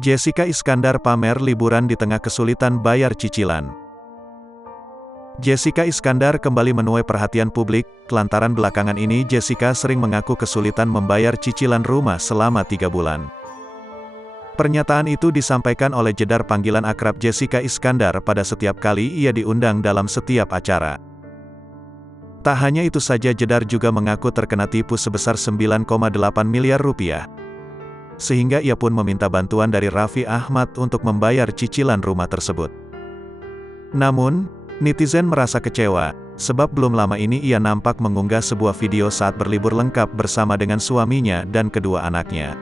Jessica Iskandar pamer liburan di tengah kesulitan bayar cicilan. Jessica Iskandar kembali menuai perhatian publik, lantaran belakangan ini Jessica sering mengaku kesulitan membayar cicilan rumah selama 3 bulan. Pernyataan itu disampaikan oleh Jedar panggilan akrab Jessica Iskandar pada setiap kali ia diundang dalam setiap acara. Tak hanya itu saja, Jedar juga mengaku terkena tipu sebesar 9,8 miliar rupiah. Sehingga ia pun meminta bantuan dari Raffi Ahmad untuk membayar cicilan rumah tersebut. Namun, netizen merasa kecewa, sebab belum lama ini ia nampak mengunggah sebuah video saat berlibur lengkap bersama dengan suaminya dan kedua anaknya.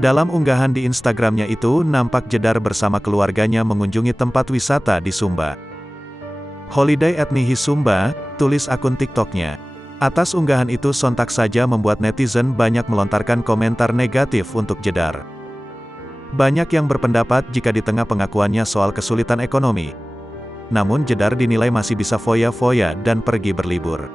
Dalam unggahan di Instagramnya itu, nampak Jedar bersama keluarganya mengunjungi tempat wisata di Sumba. Holiday at Nihi Sumba, tulis akun TikToknya. Atas unggahan itu sontak saja membuat netizen banyak melontarkan komentar negatif untuk Jedar. Banyak yang berpendapat jika di tengah pengakuannya soal kesulitan ekonomi, namun Jedar dinilai masih bisa foya-foya dan pergi berlibur.